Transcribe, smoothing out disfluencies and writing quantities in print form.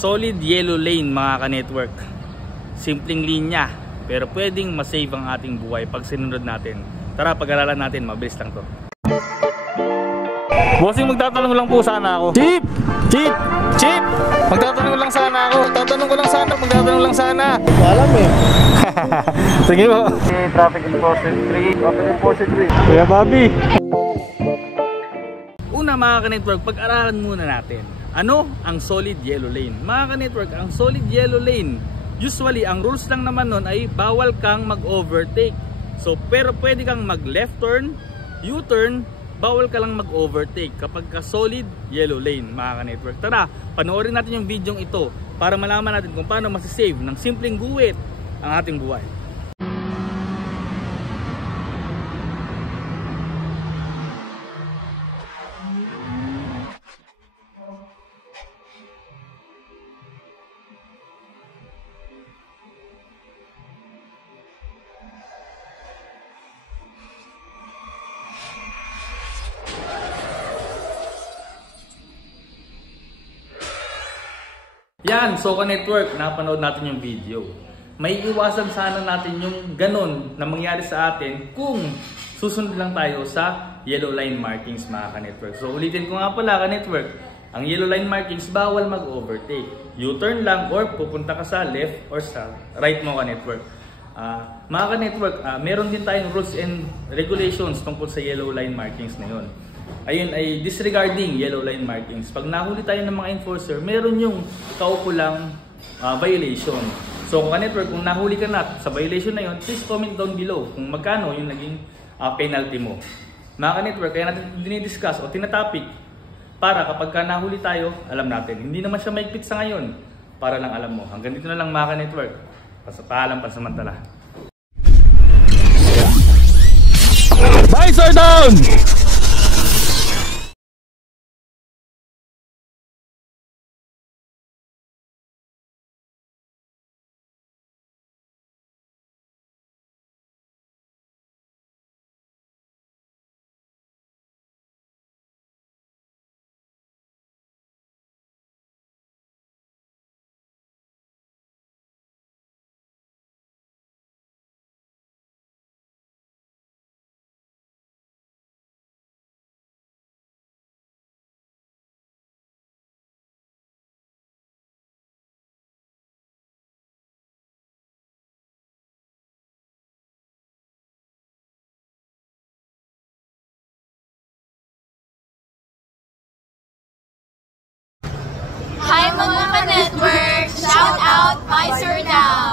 solid yellow lane mga ka-network. Simpleng linya, pero pwedeng masave ang ating buhay pag sinunod natin. Tara, pag-aralan natin, mabilis lang to. Bossing, magtatanong lang po sana ako. Chip! Chip! Chip! Magtatanong lang sana ako. Magtatanong lang sana. Alam eh. Sige po. Traffic enforcement 3. Traffic enforcement 3. Kuya Bobby. Una mga ka-network, pag-aralan muna natin. Ano ang solid yellow lane? Mga ka-network, ang solid yellow lane, usually ang rules lang naman nun ay bawal kang mag-overtake. So pero pwede kang mag-left turn, U-turn, bawal ka lang mag-overtake kapag ka solid yellow lane mga ka-network. Tara, panoorin natin yung video ito para malaman natin kung paano masisave ng simpleng guhit ang ating buhay. Yan, so ka-network, napanood natin yung video. May iwasan sana natin yung ganon na mangyari sa atin kung susunod lang tayo sa yellow line markings mga ka-network. So ulitin ko nga pala ka-network, ang yellow line markings bawal mag-overtake. U-turn lang or pupunta ka sa left or sa right mo ka-network. Mga ka-network, meron din tayong rules and regulations tungkol sa yellow line markings na yun. Ayun ay disregarding yellow line markings. Pag nahuli tayo ng mga enforcer, meron yung kaukulang violation. So kung ka-network, kung nahuli ka na sa violation na yun, please comment down below kung magkano yung naging penalty mo. Mga ka-network, kaya natin dinidiscuss o tinatopic para kapag ka nahuli tayo, alam natin. Hindi naman siya maigpit sa ngayon, para lang alam mo. Hanggang dito na lang mga ka-network. Paalam pansamantala. Visor down! Hi mga ka-network! Shout out Visor down!